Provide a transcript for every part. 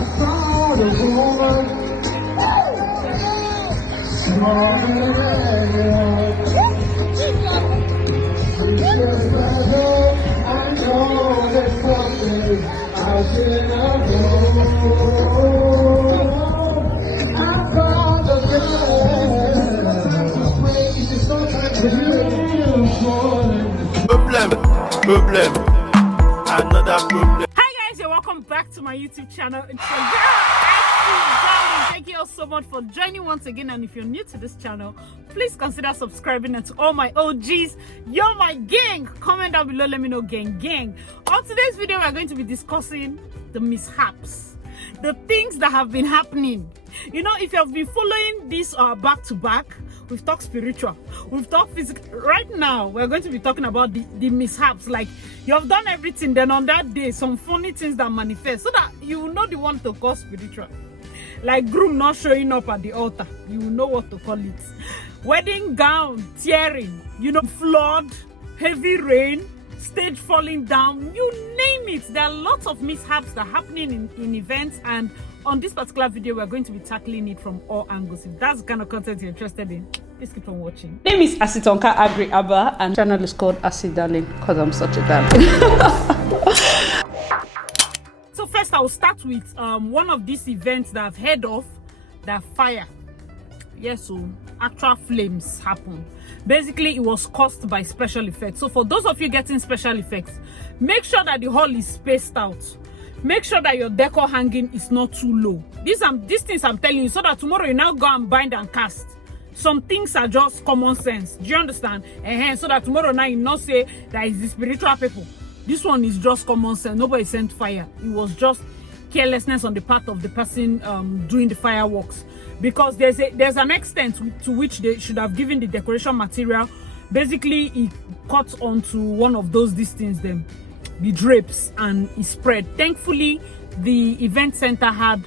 saw the woman. Small I know there's something I should have known. I found a Problem, another problem. Hi guys, and welcome back to my YouTube channel. It's your girl, FIR3. Thank you all so much for joining once again, and if you're new to this channel, please consider subscribing. And to all my OGs, you're my gang. Comment down below, let me know, gang. On today's video, we're going to be discussing the mishaps, the things that have been happening. You know, if you've been following this back to back, we've talked spiritual, we've talked physical. Right now we're going to be talking about the mishaps. Like, you have done everything, then on that day some funny things that manifest, so that you will know the one to call spiritual. Like groom not showing up at the altar, you will know what to call it. Wedding gown tearing, you know, flood, heavy rain, stage falling down, you name it. There are lots of mishaps that are happening in events, and on this particular video we're going to be tackling it from all angles. If that's the kind of content you're interested in, please keep on watching. My name is Asitonka Agri Abba, and channel is called Asi Darling because I'm such a darling. So first I'll start with one of these events that I've heard of, that fire. Yes, so actual flames happened. Basically it was caused by special effects. So for those of you getting special effects, make sure that the hall is spaced out. Make sure that your decor hanging is not too low. These things I'm telling you, so that tomorrow you now go and bind and cast. Some things are just common sense. Do you understand? So that tomorrow now you not say that it's the spiritual people. This one is just common sense. Nobody sent fire. It was just carelessness on the part of the person doing the fireworks. Because there's an extent to which they should have given the decoration material. Basically, it cuts onto one of those distance them, the drapes, and it spread. Thankfully, the event center had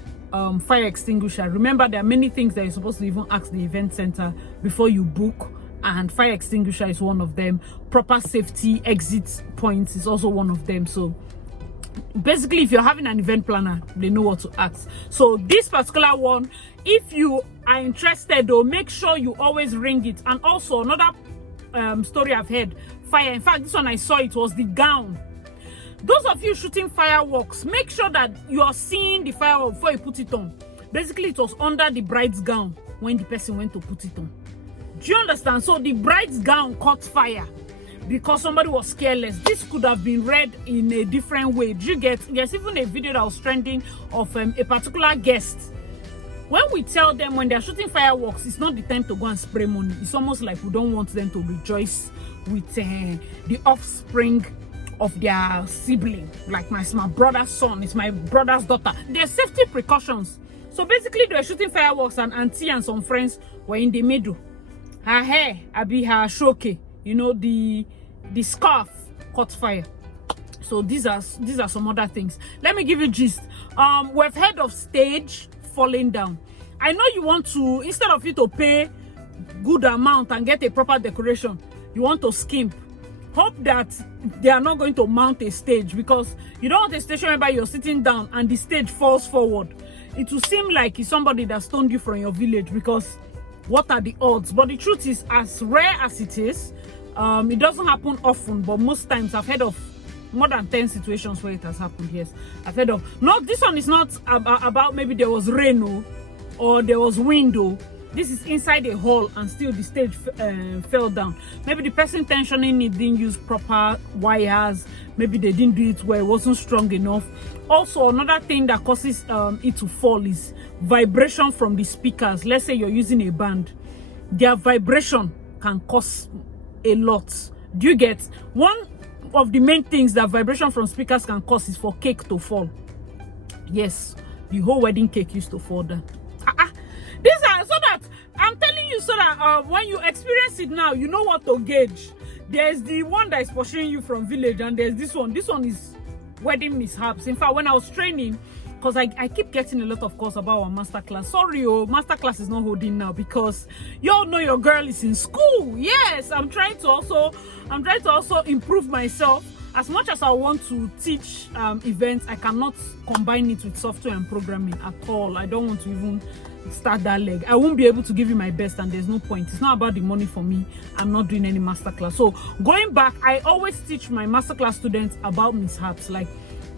fire extinguisher. Remember, there are many things that you're supposed to even ask the event center before you book, and fire extinguisher is one of them. Proper safety exit points is also one of them. So basically, if you're having an event planner, they know what to ask. So this particular one, if you are interested though, make sure you always ring it. And also another story I've heard, fire, in fact this one I saw, it was the gown. Those of you shooting fireworks, make sure that you are seeing the firework before you put it on. Basically, it was under the bride's gown when the person went to put it on. Do you understand? So the bride's gown caught fire because somebody was careless. This could have been read in a different way. Do you get? There's even a video that was trending of a particular guest. When we tell them when they're shooting fireworks, it's not the time to go and spray money. It's almost like we don't want them to rejoice with the offspring of their sibling. Like my brother's son, it's my brother's daughter. There's safety precautions. So basically they were shooting fireworks, and auntie and some friends were in the middle. Her hair, her shoke, you know, the scarf caught fire. So these are some other things. Let me give you gist. We've heard of stage falling down. I know you want to, instead of you to pay good amount and get a proper decoration, you want to skimp. Hope that they are not going to mount a stage, because you don't want a station whereby you're sitting down and the stage falls forward. It will seem like it's somebody that stoned you from your village, because what are the odds? But the truth is, as rare as it is, it doesn't happen often, but most times I've heard of more than 10 situations where it has happened. Yes, I've heard of. No, this one is not about maybe there was rain or there was wind. This is inside a hall and still the stage fell down. Maybe the person tensioning it didn't use proper wires. Maybe they didn't do it well, it wasn't strong enough. Also, another thing that causes it to fall is vibration from the speakers. Let's say you're using a band. Their vibration can cause a lot. Do you get? One of the main things that vibration from speakers can cause is for cake to fall. Yes, the whole wedding cake used to fall down. These are so that I'm telling you, so that when you experience it now, you know what to gauge. There's the one that is pursuing you from village, and there's this one. This one is wedding mishaps. In fact, when I was training, because I keep getting a lot of calls about our masterclass. Sorry, masterclass is not holding now because you all know your girl is in school. Yes, I'm trying to also improve myself as much as I want to teach events, I cannot combine it with software and programming at all. I don't want to even start that leg. I won't be able to give you my best, and there's no point. It's not about the money for me. I'm not doing any masterclass. So going back, I always teach my masterclass students about mishaps. Like,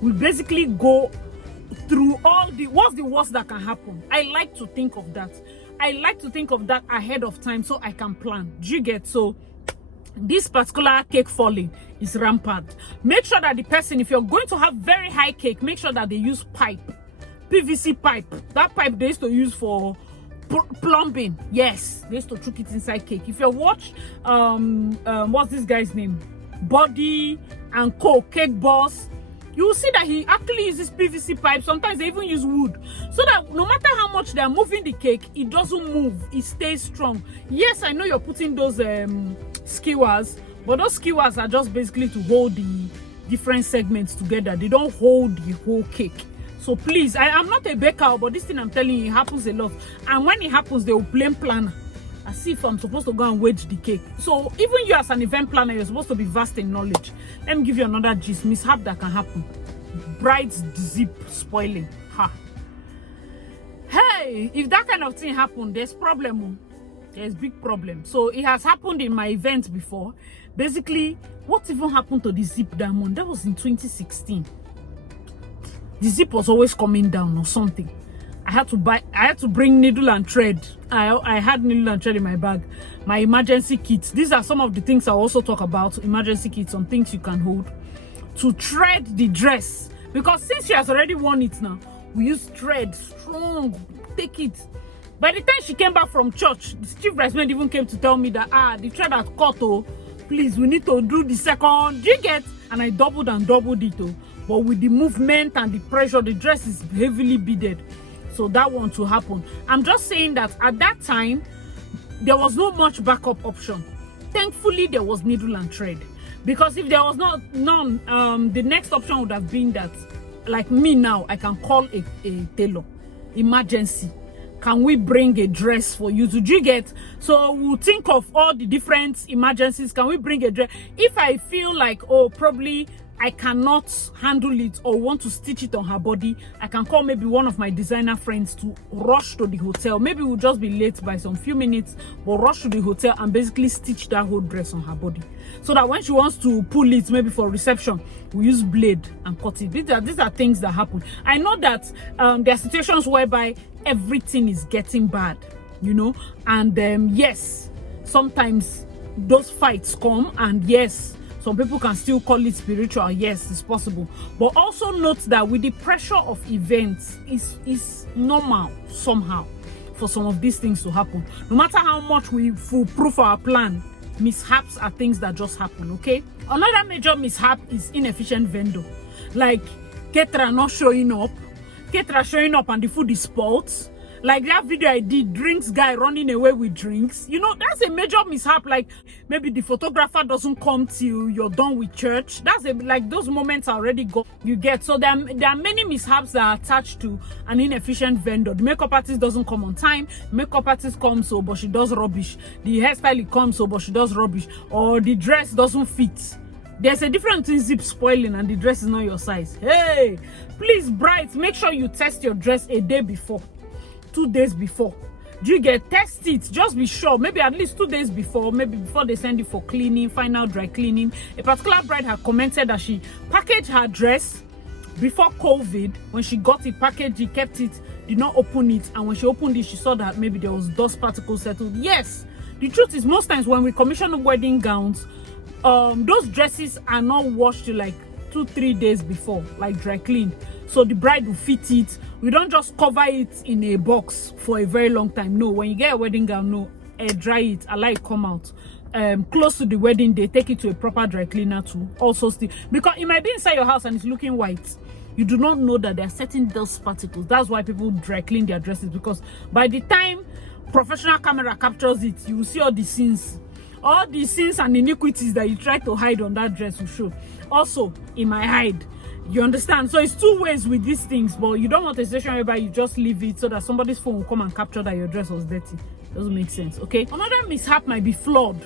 we basically go through all the what's the worst that can happen. I like to think of that. I like to think of that ahead of time so I can plan. Do you get? So this particular cake falling is rampant. Make sure that the person, if you're going to have very high cake, make sure that they use pipe, PVC pipe. That pipe they used to use for plumbing. Yes, they used to chuck it inside cake. If you watch what's this guy's name, Body and Co, Cake Boss, you will see that he actually uses PVC pipe. Sometimes they even use wood, so that no matter how much they are moving the cake, it doesn't move, it stays strong. Yes, I know you're putting those skewers, but those skewers are just basically to hold the different segments together. They don't hold the whole cake. So please, I'm not a baker, but this thing I'm telling you, it happens a lot. And when it happens, they will blame planner, as if I'm supposed to go and wedge the cake. So even you as an event planner, you're supposed to be vast in knowledge. Let me give you another gist. Mishap that can happen. Bride's zip spoiling. Ha. Hey, if that kind of thing happened, there's problem. There's big problem. So it has happened in my event before. Basically, what even happened to the zip diamond? That was in 2016. The zip was always coming down or something. I had to bring needle and thread. I had needle and thread in my bag. My emergency kits. These are some of the things I also talk about. Emergency kits, some things you can hold to thread the dress. Because since she has already worn it now, we use thread, strong, take it. By the time she came back from church, the chief bridesmaid even came to tell me that, the thread had cut, oh, please, we need to do the second. Do you get? And I doubled and doubled it, oh. But with the movement and the pressure, the dress is heavily beaded. So that one to happen. I'm just saying that at that time, there was no much backup option. Thankfully, there was needle and thread. Because if there was none, the next option would have been that, like me now, I can call a tailor. Emergency. Can we bring a dress for you to get? So we'll think of all the different emergencies. Can we bring a dress? If I feel like, oh, probably I cannot handle it or want to stitch it on her body, I can call maybe one of my designer friends to rush to the hotel. Maybe we'll just be late by some few minutes, but rush to the hotel and basically stitch that whole dress on her body. So that when she wants to pull it, maybe for reception, we use blade and cut it. These are things that happen. I know that there are situations whereby everything is getting bad, you know, and yes, sometimes those fights come, and yes, some people can still call it spiritual. Yes, it's possible. But also note that with the pressure of events, it's normal somehow for some of these things to happen. No matter how much we foolproof our plan, mishaps are things that just happen, okay? Another major mishap is inefficient vendor. Like caterer not showing up. Caterer showing up and the food is spoiled. Like that video I did, drinks guy running away with drinks. You know, that's a major mishap. Like maybe the photographer doesn't come till you're done with church. That's like those moments are already gone. You get? So there are many mishaps that are attached to an inefficient vendor. The makeup artist doesn't come on time. Makeup artist comes so but she does rubbish. The hairstylist comes so but she does rubbish. Or the dress doesn't fit. There's a difference between zip spoiling and the dress is not your size. Hey, please, brides, make sure you test your dress a day before. 2 days before. Do you get? Test it, just be sure, maybe at least 2 days before, maybe before they send it for cleaning, final dry cleaning. A particular bride had commented that she packaged her dress before COVID. When she got it packaged, she kept it, did not open it, and when she opened it, she saw that maybe there was dust particles settled. Yes, the truth is most times when we commission wedding gowns, those dresses are not washed till like 2-3 days before, like dry cleaned. So the bride will fit it. We don't just cover it in a box for a very long time. No, when you get a wedding gown, no, air dry it, allow it come out. Close to the wedding day, take it to a proper dry cleaner too. Also still, because it might be inside your house and it's looking white. You do not know that there are certain dust particles. That's why people dry clean their dresses, because by the time professional camera captures it, you will see all the sins and iniquities that you try to hide on that dress will show. Also, it might hide. You understand? So it's two ways with these things, but you don't want a situation whereby you just leave it so that somebody's phone will come and capture that your dress was dirty. Doesn't make sense, okay? Another mishap might be flood.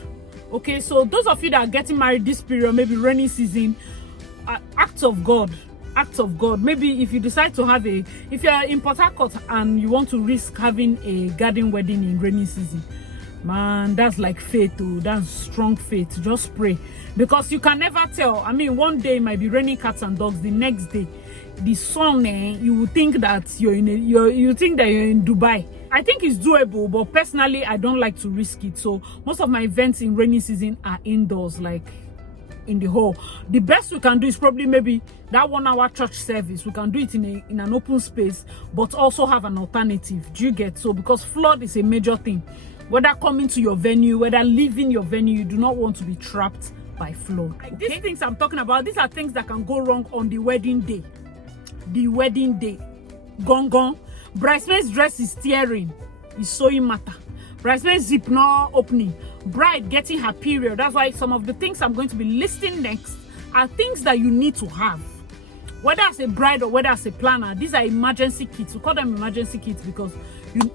Okay, so those of you that are getting married this period, maybe rainy season, acts of God. Acts of God. Maybe if you decide to have if you're in Port Harcourt and you want to risk having a garden wedding in rainy season, man, that's like faith too. That's strong faith. Just pray, because you can never tell. I mean, one day it might be raining cats and dogs, the next day the sun, you will think that you think that you're in Dubai. I think it's doable, but personally I don't like to risk it. So most of my events in rainy season are indoors, like in the hall. The best we can do is probably maybe that 1 hour church service. We can do it in an open space, but also have an alternative. Do you get? So because flood is a major thing, whether coming to your venue, whether leaving your venue, you do not want to be trapped by flood. Like these things I'm talking about, these are things that can go wrong on the wedding day. The wedding day, gong. Bridesmaid's dress is tearing, is sewing matter. Bridesmaid's zip not opening. Bride getting her period. That's why some of the things I'm going to be listing next are things that you need to have, whether as a bride or whether as a planner. These are emergency kits. We call them emergency kits because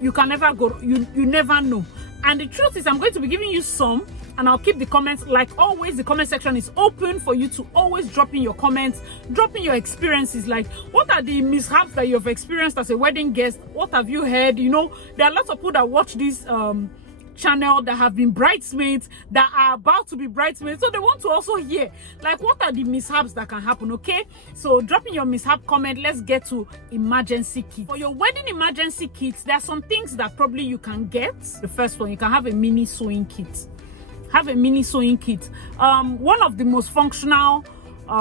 you can never go, you never know. And the truth is, I'm going to be giving you some, and I'll keep the comments, like always. The comment section is open for you to always drop in your comments, drop in your experiences. Like, what are the mishaps that you've experienced as a wedding guest? What have you heard? You know, there are lots of people that watch this channel that have been bridesmaids, that are about to be bridesmaids, so they want to also hear, like, what are the mishaps that can happen. Okay, so drop in your mishap comment. Let's get to emergency kit. For your wedding emergency kits, there are some things that probably you can get. The first one, you can have a mini sewing kit. Have a mini sewing kit. One of the most functional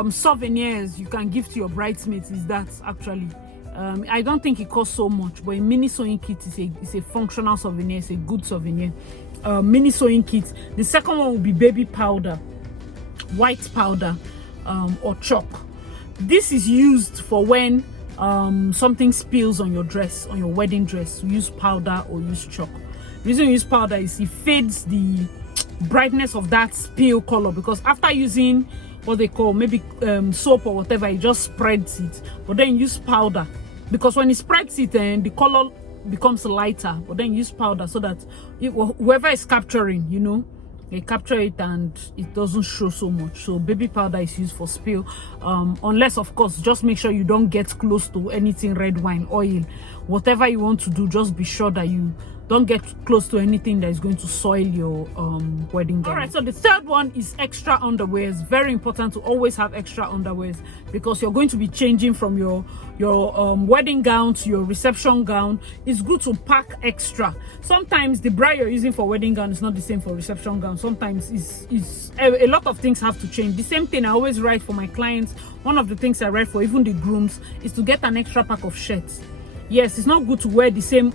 souvenirs you can give to your bridesmaids is that, actually. I don't think it costs so much, but a mini sewing kit is a functional souvenir. It's a good souvenir. Mini sewing kit. The second one will be baby powder, white powder, or chalk. This is used for when something spills on your dress, on your wedding dress. Use powder or use chalk. The reason you use powder is it fades the brightness of that spill color, because after using what they call maybe soap or whatever, it just spreads it. But then use powder, because when it spreads it, then the color becomes lighter. But then use powder so that whoever is capturing, you know, they capture it and it doesn't show so much. So baby powder is used for spill, unless of course, just make sure you don't get close to anything, red wine, oil, whatever you want to do. Just be sure that you don't get close to anything that is going to soil your wedding gown. All right, so the third one is extra underwear. It's very important to always have extra underwear, because you're going to be changing from your wedding gown to your reception gown. It's good to pack extra. Sometimes the bra you're using for wedding gown is not the same for reception gown. Sometimes it's a lot of things have to change. The same thing I always write for my clients. One of the things I write for even the grooms is to get an extra pack of shirts. Yes, it's not good to wear the same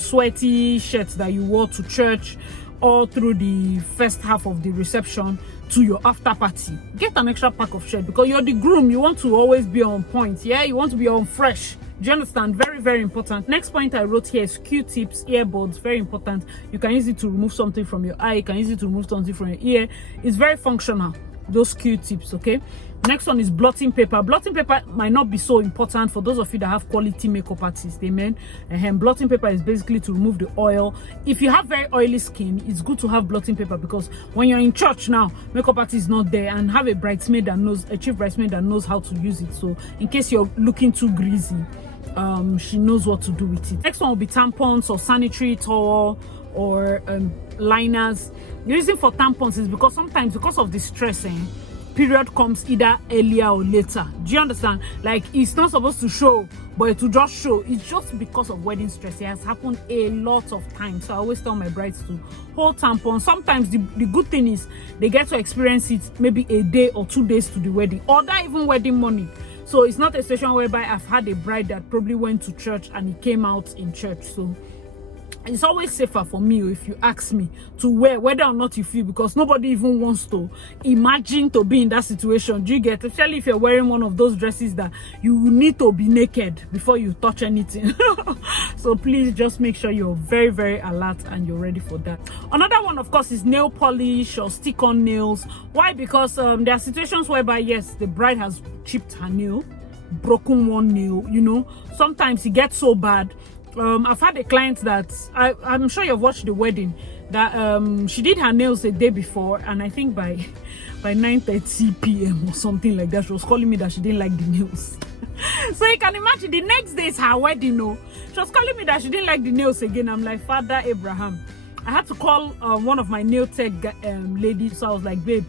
sweaty shirts that you wore to church or through the first half of the reception to your after party. Get an extra pack of shirts, because you're the groom. You want to always be on point. Yeah, you want to be on fresh. Do you understand? Very, very important. Next point I wrote here is Q-tips, earbuds. Very important. You can use it to remove something from your eye. You can use it to remove something from your ear. It's very functional, those Q-tips. Okay, next one is blotting paper. Blotting paper might not be so important for those of you that have quality makeup artists, amen. And blotting paper is basically to remove the oil. If you have very oily skin, it's good to have blotting paper, because when you're in church now, makeup artist is not there, and have a bridesmaid that knows, a chief bridesmaid that knows how to use it. So in case you're looking too greasy, she knows what to do with it. Next one will be tampons or sanitary towel or liners. The reason for tampons is because sometimes, because of the stress, period comes either earlier or later. Do you understand? Like, it's not supposed to show, but it will just show. It's just because of wedding stress. It has happened a lot of times. So I always tell my brides to hold tampons. Sometimes the good thing is they get to experience it maybe a day or 2 days to the wedding, or that even wedding morning. So it's not a situation whereby I've had a bride that probably went to church and it came out in church. So it's always safer for me, if you ask me, to wear whether or not you feel, because nobody even wants to imagine to be in that situation. Do you get? Especially if you're wearing one of those dresses that you need to be naked before you touch anything. So please just make sure you're very, very alert and you're ready for that. Another one, of course, is nail polish or stick-on nails. Why? Because there are situations whereby, yes, the bride has chipped her nail, broken one nail, you know. Sometimes it gets so bad I've had a client that I'm sure you've watched the wedding, that she did her nails a day before, and I think by 9:30 p.m. or something like that, she was calling me that she didn't like the nails. So you can imagine the next day is her wedding. No, she was calling me that she didn't like the nails again. I'm like, Father Abraham, I had to call one of my nail tech ladies. So I was like, babe,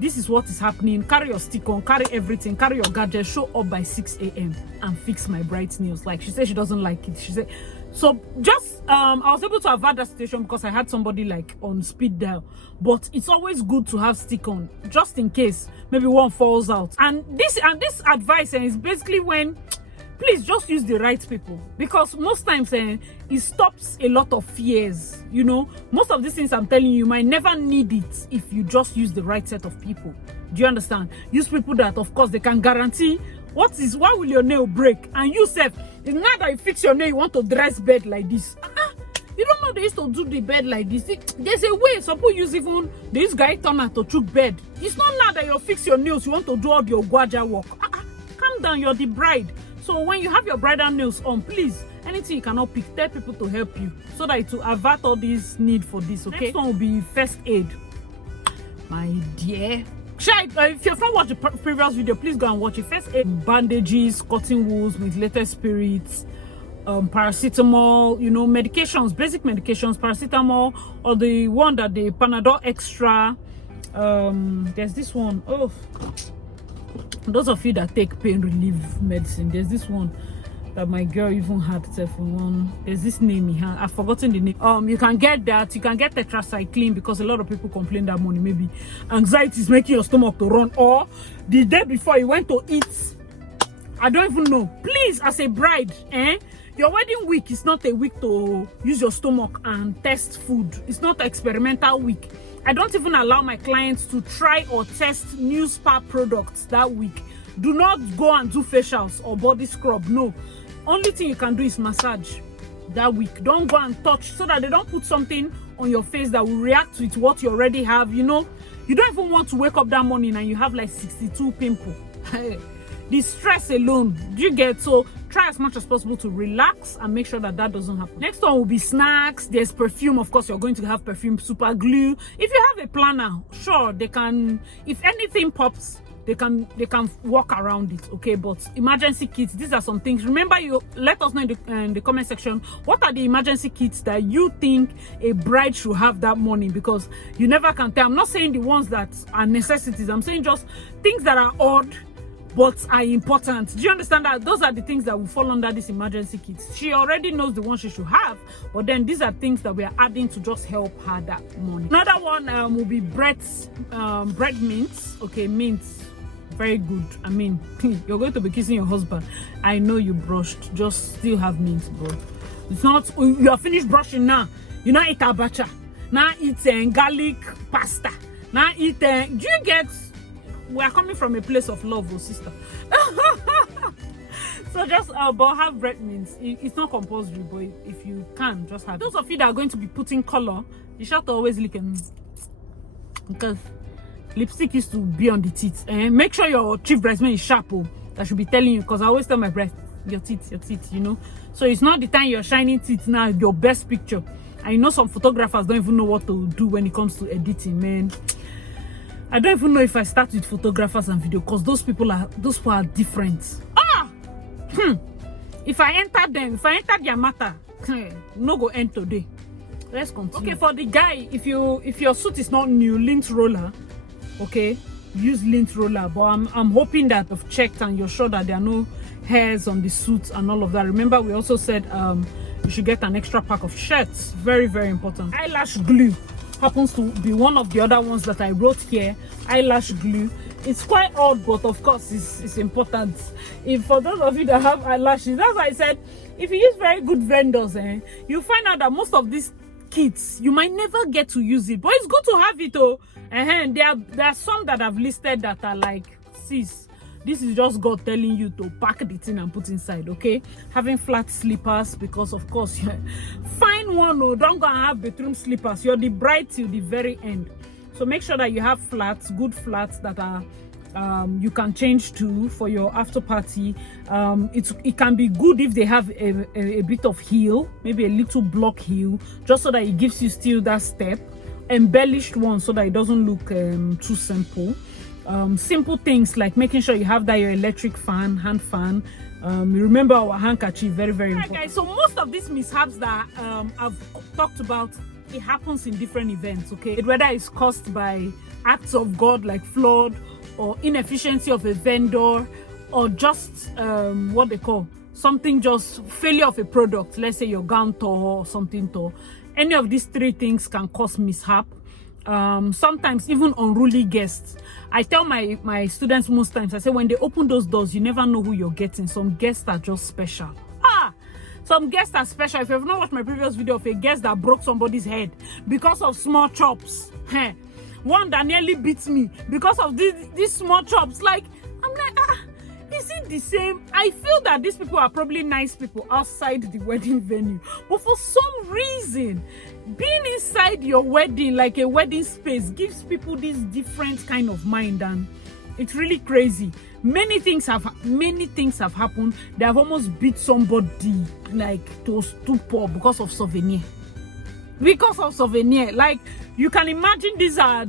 this is what is happening. Carry your stick on, carry everything, carry your gadget, show up by 6 a.m. and fix my bride's nails. Like, she said she doesn't like it. She said, so just I was able to avoid that situation because I had somebody like on speed dial. But it's always good to have stick on, just in case maybe one falls out. And this advice is basically when, please just use the right people, because most times it stops a lot of fears. You know, most of these things I'm telling you might never need it if you just use the right set of people. Do you understand? Use people that, of course, they can guarantee why will your nail break, and you said it's not that you fix your nail, you want to dress bed like this. You don't know they used to do the bed like this. There's a way some people use, even this guy turn out to chook bed. It's not now that you fix your nails, you want to do all your gwaja work. Calm down, you're the bride. So when you have your bridal nails on, please, anything you cannot pick, tell people to help you, so that it will avert all this need for this. Okay, next one will be first aid, my dear. If you've not watched the previous video, please go and watch it. First aid: bandages, cotton wools with latest spirits, paracetamol, you know, medications, basic medications, paracetamol, or the one that the Panadol Extra. There's this one. Oh, those of you that take pain relief medicine, there's this one that my girl even had one. There's this name I've forgotten the name. You can get that. You can get tetracycline, because a lot of people complain that morning maybe anxiety is making your stomach to run, or the day before you went to eat, I don't even know. Please, as a bride, your wedding week is not a week to use your stomach and test food. It's not an experimental week. I don't even allow my clients to try or test new spa products that week. Do not go and do facials or body scrub. No. Only thing you can do is massage that week. Don't go and touch, so that they don't put something on your face that will react with what you already have. You know, you don't even want to wake up that morning and you have like 62 pimples. The stress alone, do you get? So try as much as possible to relax and make sure that that doesn't happen. Next one will be snacks. There's perfume. Of course, you're going to have perfume, super glue. If you have a planner, sure, they can, if anything pops, they can walk around it. Okay, but emergency kits, these are some things. Remember, you let us know in the comment section, what are the emergency kits that you think a bride should have that morning, because you never can tell. I'm not saying the ones that are necessities, I'm saying just things that are odd but are important. Do you understand that those are the things that will fall under this emergency kit? She already knows the one she should have, but then these are things that we are adding to just help her that morning. Another one will be bread mints. Okay, mints, very good. I mean, you're going to be kissing your husband. I know you brushed, just still have mints, bro. It's not you are finished brushing now. You now eat abacha, now eat garlic pasta, now eat do you get? We are coming from a place of love, oh sister. So just but have bread mints. It's not compulsory, but if you can, just have. Those of you that are going to be putting color, you should always lick them, because lipstick used to be on the teeth. Make sure your chief bridesmaid is sharp. Oh, that should be telling you, because I always tell my bride, your teeth, you know. So it's not the time you're shining teeth now, your best picture. I know some photographers don't even know what to do when it comes to editing, man. I don't even know if I start with photographers and video, because those people are different. If I enter their matter, no go end today. Let's continue. Okay, for the guy, if your suit is not new, lint roller, okay, use lint roller. But I'm hoping that you've checked and you're sure that there are no hairs on the suit and all of that. Remember, we also said you should get an extra pack of shirts. Very, very important. Eyelash glue happens to be one of the other ones that I wrote here. Eyelash glue, it's quite odd, but of course it's important. If for those of you that have eyelashes, that's why I said if you use very good vendors, you find out that most of these kits you might never get to use it, but it's good to have it. There are some that I've listed that are like, sis, this is just God telling you to pack the thing and put inside. Okay, having flat slippers, because of course find one. Or don't go and have bedroom slippers. You're the bride till the very end, so make sure that you have flats, good flats that are you can change to for your after party. It can be good if they have a bit of heel, maybe a little block heel, just so that it gives you still that step. Embellished one so that it doesn't look too simple. Simple things like making sure you have that your electric fan, hand fan. Remember our handkerchief, very important. Right, guys, so most of these mishaps that I've talked about, it happens in different events, okay? Whether it's caused by acts of God like flood, or inefficiency of a vendor, or just what they call something, just failure of a product. Let's say your gown tore or something tore. Any of these three things can cause mishap. Sometimes even unruly guests. I tell my students most times, I say, when they open those doors, you never know who you're getting. Some guests are just special. Some guests are special. If you've not watched my previous video of a guest that broke somebody's head because of small chops, one that nearly beats me because of these small chops, like, I'm like, is it the same? I feel that these people are probably nice people outside the wedding venue, but for some reason, being inside your wedding, like a wedding space, gives people this different kind of mind, and it's really crazy. Many things have happened. They have almost beat somebody like to stupor because of souvenir. Like, you can imagine these are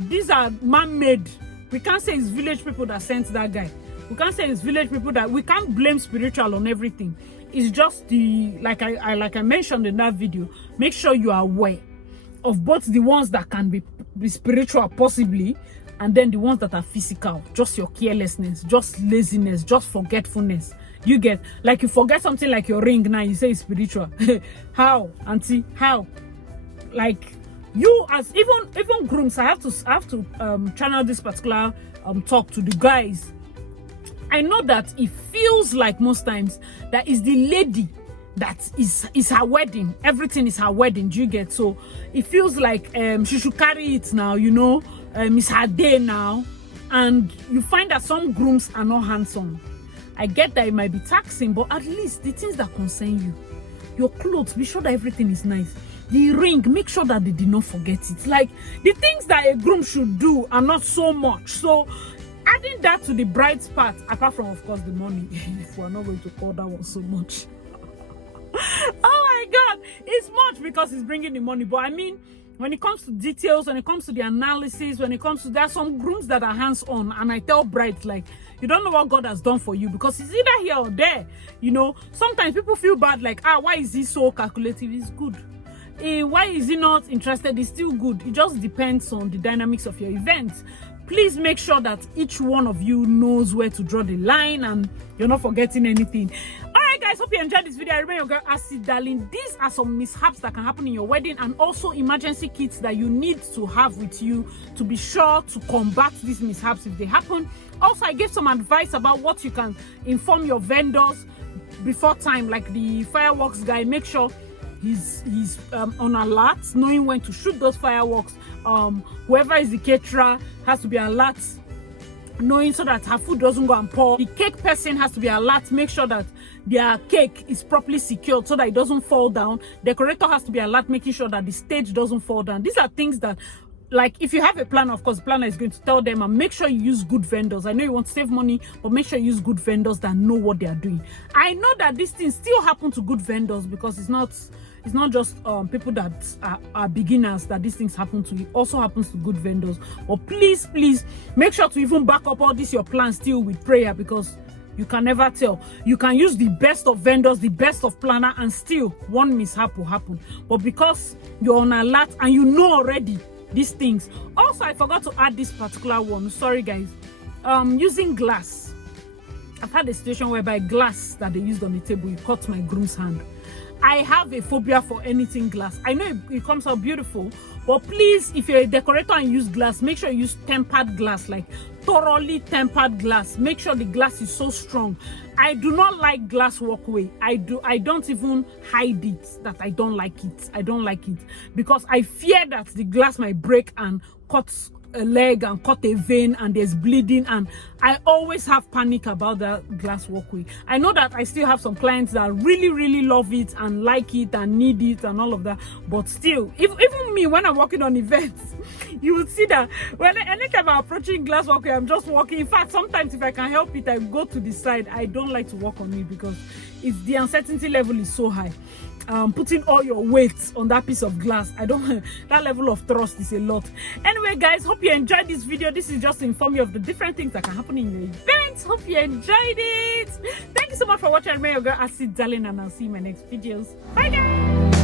man-made. We can't say it's village people that sent that guy. We can't say it's village people that, we can't blame spiritual on everything. It's just like I mentioned in that video, make sure you are aware of both the ones that can be spiritual possibly, and then the ones that are physical, just your carelessness, just laziness, just forgetfulness. You get, like, you forget something like your ring, now you say it's spiritual. How, auntie? How? Like, you as even grooms, I have to channel this particular talk to the guys. I know that it feels like most times that is the lady that is her wedding. Everything is her wedding. Do you get? So it feels like she should carry it now, you know. It's her day now, and you find that some grooms are not handsome. I get that it might be taxing, but at least the things that concern you, your clothes, be sure that everything is nice. The ring, make sure that they did not forget it. Like, the things that a groom should do are not so much. So adding that to the bride's part, apart from, of course, the money, if we're not going to call that one so much. Oh my God, it's much because it's bringing the money. But I mean, when it comes to details, when it comes to the analysis, when it comes to, there are some grooms that are hands-on, and I tell brides, like, you don't know what God has done for you, because it's either here or there. You know, sometimes people feel bad, like, why is he so calculative? It's good. Why is he not interested? It's still good. It just depends on the dynamics of your event. Please make sure that each one of you knows where to draw the line and you're not forgetting anything. Alright guys, hope you enjoyed this video. I remember your girl Acid Darling. These are some mishaps that can happen in your wedding, and also emergency kits that you need to have with you to be sure to combat these mishaps if they happen. Also, I gave some advice about what you can inform your vendors before time, like the fireworks guy. Make sure he's on alert, knowing when to shoot those fireworks. Whoever is the caterer has to be alert, knowing so that her food doesn't go and pour. The cake person has to be alert, make sure that their cake is properly secured so that it doesn't fall down. Decorator has to be alert, making sure that the stage doesn't fall down. These are things that, like, if you have a planner, of course, the planner is going to tell them, and make sure you use good vendors. I know you want to save money, but make sure you use good vendors that know what they are doing. I know that these things still happen to good vendors, because it's not just people that are beginners that these things happen to. It also happens to good vendors. But please make sure to even back up all this your plans still with prayer, because you can never tell. You can use the best of vendors, the best of planner, and still one mishap will happen. But because you're on alert and you know already these things. Also, I forgot to add this particular one. Sorry guys. Using glass. I've had a situation whereby glass that they used on the table, it caught my groom's hand. I have a phobia for anything glass. I know it comes out beautiful, but please, if you're a decorator and use glass, make sure you use tempered glass, like thoroughly tempered glass. Make sure the glass is so strong. I do not like glass walkway. I don't even hide it that I don't like it. I don't like it because I fear that the glass might break and cut a leg and cut a vein and there's bleeding, and I always have panic about that glass walkway. I know that I still have some clients that really love it and like it and need it and all of that, but still, even me, when I'm working on events, you would see that anytime I'm approaching glass walkway, I'm just walking. In fact, sometimes if I can help it, I go to the side. I don't like to walk on it because the uncertainty level is so high. Putting all your weight on that piece of glass, I don't that level of thrust is a lot. Anyway guys, hope you enjoyed this video. This is just to inform you of the different things that can happen in your events. Hope you enjoyed it. Thank you so much for watching. May your girl Acid Darling, and I'll see you in my next videos. Bye guys.